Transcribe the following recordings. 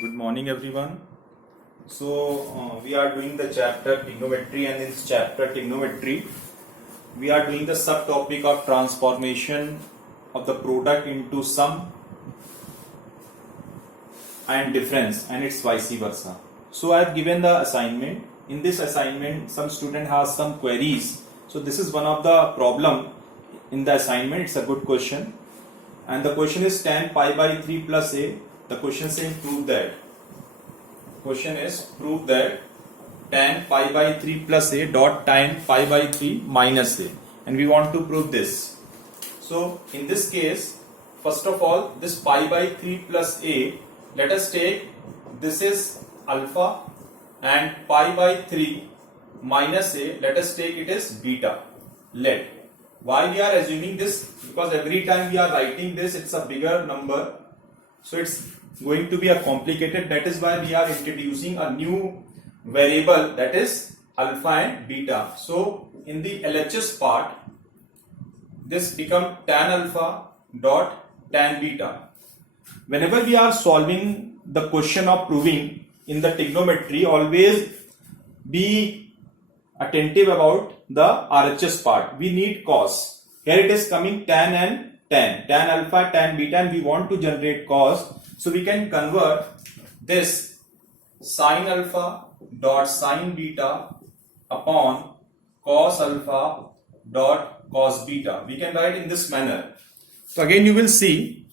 Good morning, everyone. We are doing the chapter trigonometry, and in this chapter trigonometry, we are doing the subtopic of transformation of the product into sum and difference, and its vice versa. So I have given the assignment. In this assignment, some student has some queries. So this is one of the problem in the assignment. It's a good question, and the question is tan pi by 3 plus a. The question says prove that. Question is prove that tan pi by 3 plus a dot tan pi by 3 minus a, and we want to prove this. So in this case, first of all, this pi by 3 plus a, let us take this is alpha, and pi by 3 minus a, let us take it as beta. Why we are assuming this? Because every time we are writing this, it's a bigger number, so it's going to be a complicated. That is why we are introducing a new variable, that is alpha and beta. So in the LHS part, this become tan alpha dot tan beta. Whenever we are solving the question of proving in the trigonometry, always be attentive about the RHS part. We need cos. Here it is coming tan and tan alpha, tan beta, and we want to generate cos. So we can convert this sin alpha dot sin beta upon cos alpha dot cos beta. We can write in this manner. So again you will see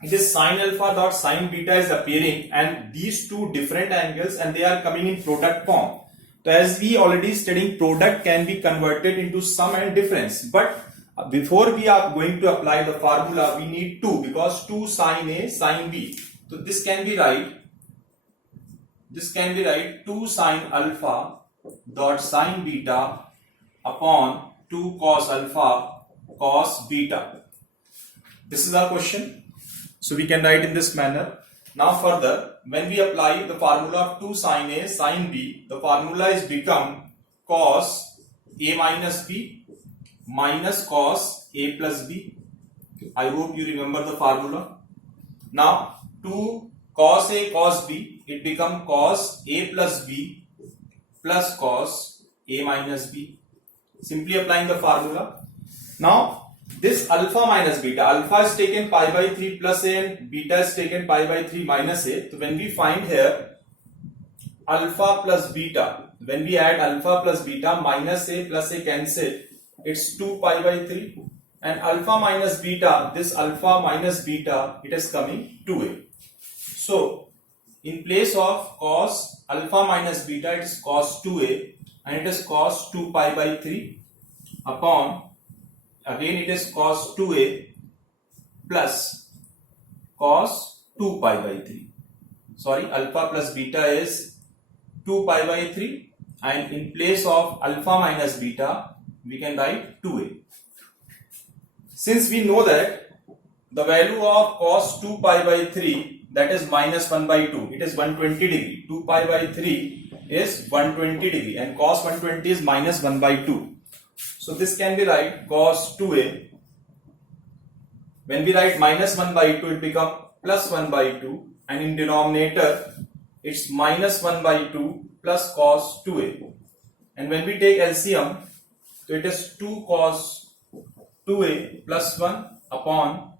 this sin alpha dot sin beta is appearing, and these two different angles, and they are coming in product form. So as we already studying, product can be converted into sum and difference. But before we are going to apply the formula, we need 2, because 2 sin A sin B. So this can be right 2 sin alpha dot sin beta upon 2 cos alpha cos beta. This is our question. So we can write in this manner. Now further, when we apply the formula of 2 sin A sin B, the formula is become cos A minus B minus cos A plus B. I hope you remember the formula. Now 2 cos A cos B, it become cos A plus B plus cos A minus B. Simply applying the formula. Now this alpha minus beta, alpha is taken pi by 3 plus a and beta is taken pi by 3 minus a. So when we find here alpha plus beta, when we add alpha plus beta, minus a plus a cancel, it's 2 pi by 3, and alpha minus beta, this alpha minus beta, it is coming 2a. So in place of cos alpha minus beta, it is cos 2a, and it is cos 2 pi by 3 upon, again it is cos 2a plus cos 2 pi by 3. Sorry, alpha plus beta is 2 pi by 3, and in place of alpha minus beta, we can write 2a. Since we know that the value of cos 2 pi by 3, that is minus 1 by 2, it is 120 degree. 2 pi by 3 is 120 degree, and cos 120 is minus 1 by 2. So this can be right cos 2a. When we write minus 1 by 2, it becomes plus 1 by 2, and in denominator, it's minus 1 by 2 plus cos 2a. And when we take LCM, so it is 2 cos 2a plus 1 upon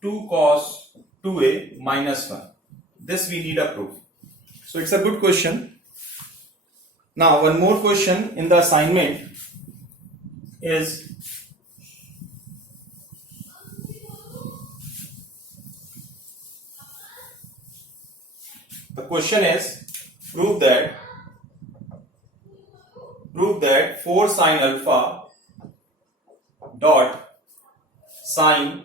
2 cos 2a minus 1. This we need a proof. So it's a good question. Now one more question in the assignment is the question is prove that 4 sin alpha dot sin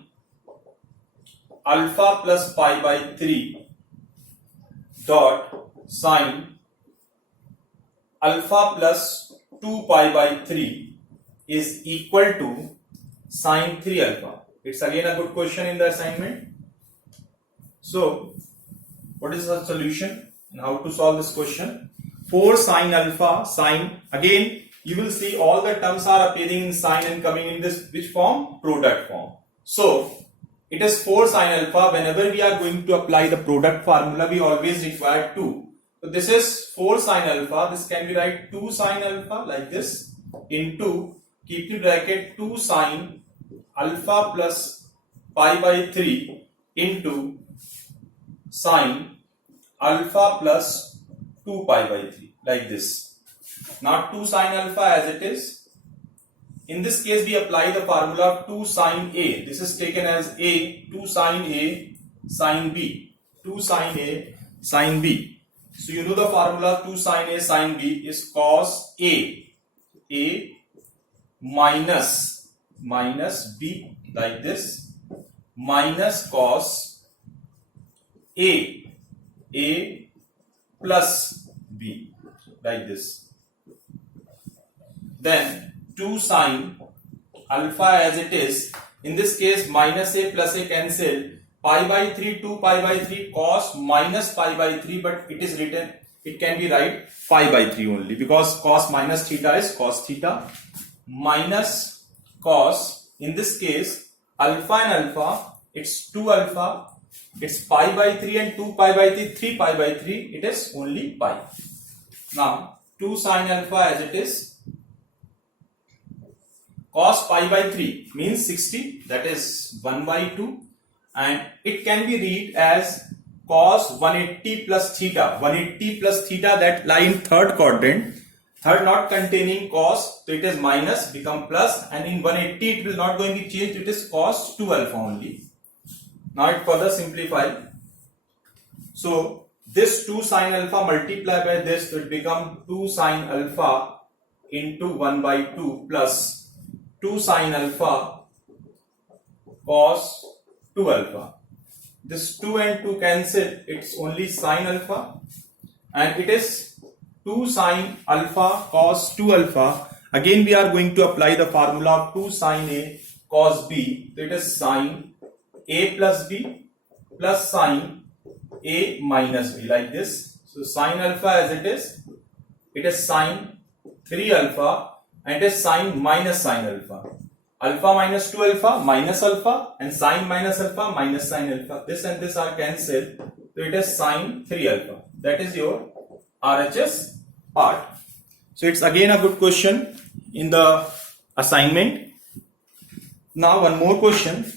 alpha plus pi by 3 dot sin alpha plus 2 pi by 3 is equal to sin 3 alpha. It's again a good question in the assignment. So what is the solution and how to solve this question? 4 sin alpha, sin, again you will see all the terms are appearing in sin and coming in this which form? Product form. So it is 4 sine alpha. Whenever we are going to apply the product formula, we always require 2. So this is 4 sine alpha. This can be write 2 sine alpha like this into, keep in bracket, 2 sine alpha plus pi by 3 into sine alpha plus 2 pi by 3 like this. Now 2 sine alpha as it is. In this case, we apply the formula of 2 sine A. This is taken as A, 2 sine A, sine B. 2 sine A, sine B. So you know the formula 2 sine A, sine B is cos A minus B like this, minus cos A plus B like this. Then 2 sine alpha as it is. In this case, minus A plus A cancel. Pi by 3, 2 pi by 3 cos minus pi by 3, but it is written, it can be right pi by 3 only, because cos minus theta is cos theta, minus cos, in this case, alpha and alpha, it's 2 alpha, it's pi by 3 and 2 pi by 3, 3 pi by 3, it is only pi. Now, 2 sine alpha as it is, cos pi by 3 means 60, that is 1 by 2, and it can be read as cos 180 plus theta. 180 plus theta, that lie in third quadrant, third not containing cos, so it is minus, become plus, and in 180 it will not going to be changed, it is cos 2 alpha only. Now it further simplify. So this 2 sine alpha multiply by this, so it become 2 sine alpha into 1 by 2 plus 2 sine alpha cos 2 alpha. This 2 and 2 cancel, it's only sine alpha, and it is 2 sine alpha cos 2 alpha. Again we are going to apply the formula of 2 sine A cos B. So it is sine A plus B plus sine A minus B like this. So sine alpha as it is sine 3 alpha, and it is sine minus sine alpha. Alpha minus 2 alpha minus alpha, and sine minus alpha minus sine alpha. This and this are cancelled. So it is sine 3 alpha. That is your RHS part. So it's again a good question in the assignment. Now one more question.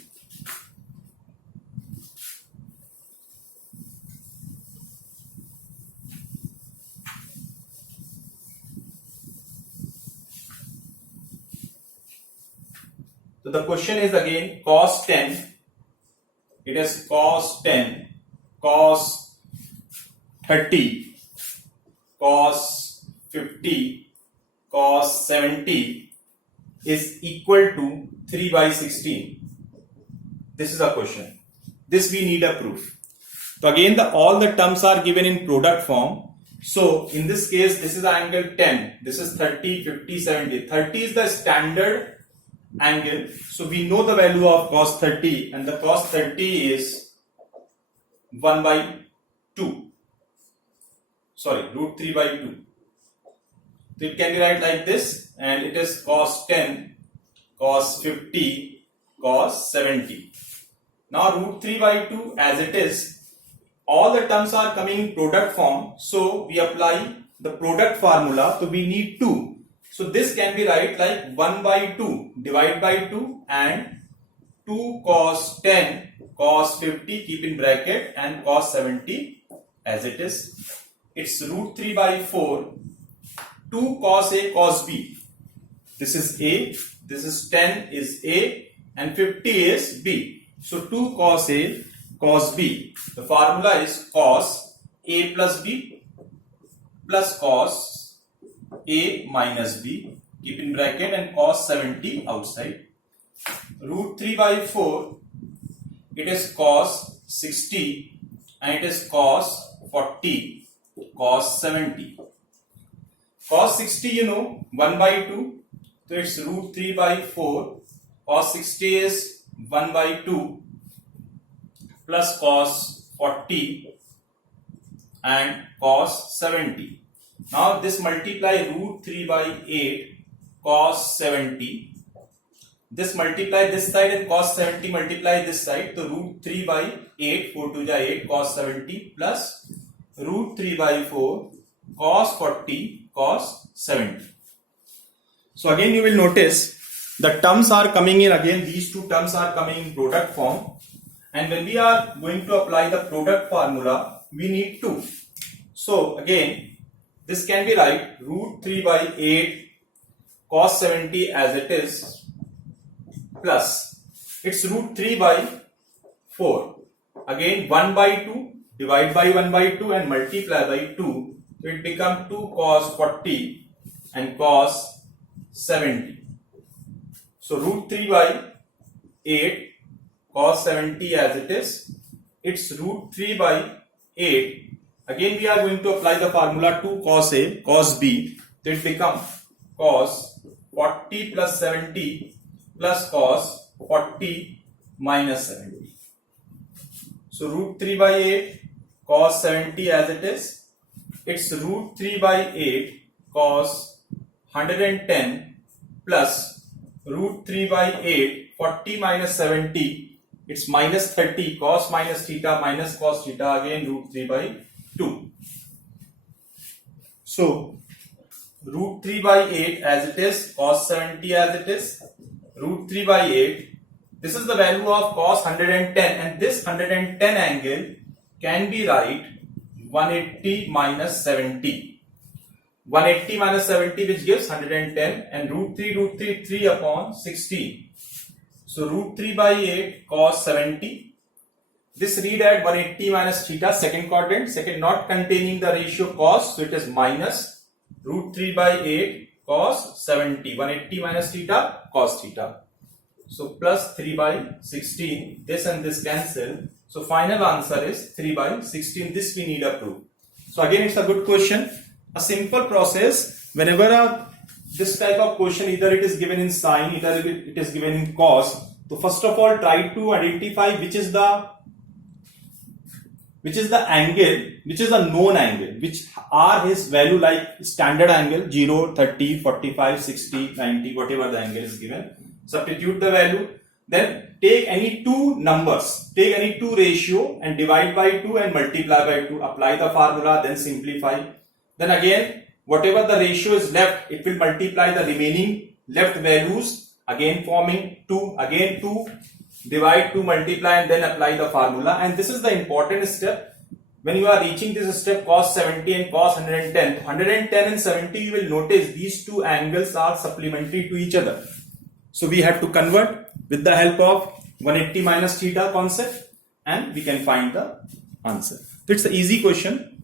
So the question is again cos 10. It is cos 10, cos 30, cos 50, cos 70 is equal to 3 by 16. This is a question. This we need a proof. So again all the terms are given in product form. So in this case, this is angle 10. This is 30, 50, 70. 30 is the standard angle. So we know the value of cos 30, and the cos 30 is 1 by 2. Sorry, root 3 by 2. So it can be write like this, and it is cos 10, cos 50, cos 70. Now root 3 by 2 as it is, all the terms are coming in product form. So we apply the product formula. So we need 2. So this can be write like 1 by 2 divide by 2 and 2 cos 10 cos 50 keep in bracket and cos 70 as it is. It's root 3 by 4 2 cos A cos B. This is A, this is 10 is A, and 50 is B. So 2 cos A cos B. The formula is cos A plus B plus cos A minus B, keep in bracket, and cos 70 outside. Root 3 by 4, it is cos 60, and it is cos 40, cos 70. Cos 60, you know, 1 by 2, so it's root 3 by 4, cos 60 is 1 by 2, plus cos 40 and cos 70. Now this multiply root 3 by 8 cos 70 this multiply this side and cos 70 multiply this side. So root 3 by 8, 4 to 8 cos 70 plus root 3 by 4 cos 40 cos 70. So again you will notice the terms are coming in again, these two terms are coming in product form, and when we are going to apply the product formula we need 2. So again this can be right root 3 by 8 cos 70 as it is plus it's root 3 by 4, again 1 by 2 divide by 1 by 2 and multiply by 2, so it becomes 2 cos 40 and cos 70. So root 3 by 8 cos 70 as it is, it's root 3 by 8. Again we are going to apply the formula 2 cos A cos B, so it becomes cos 40 plus 70 plus cos 40 minus 70. So root 3 by 8 cos 70 as it is, it's root 3 by 8 cos 110 plus root 3 by 8 40 minus 70, it's minus 30 cos minus theta minus cos theta, again root 3 by 2. So root 3 by 8 as it is, cos 70 as it is, root 3 by 8, this is the value of cos 110, and this 110 angle can be right 180 minus 70. 180 minus 70 which gives 110, and root 3 3 upon 16. So root 3 by 8 cos 70. This read at 180 minus theta, second quadrant, second not containing the ratio cos, so it is minus root 3 by 8 cos 70. 180 minus theta cos theta. So plus 3 by 16. This and this cancel. So final answer is 3 by 16. This we need a proof. So again it's a good question. A simple process, whenever this type of question, either it is given in sine, either it is given in cos. So first of all try to identify which is the angle, which is a known angle, which are his value like standard angle 0, 30, 45, 60, 90, whatever the angle is given. Substitute the value, then take any two numbers, take any two ratio and divide by 2 and multiply by 2, apply the formula, then simplify. Then again whatever the ratio is left, it will multiply the remaining left values, again forming 2, again 2, divide 2, multiply, and then apply the formula. And this is the important step. When you are reaching this step cos 70 and cos 110, 110 and 70, you will notice these two angles are supplementary to each other. So we have to convert with the help of 180 minus theta concept, and we can find the answer. So it's an easy question.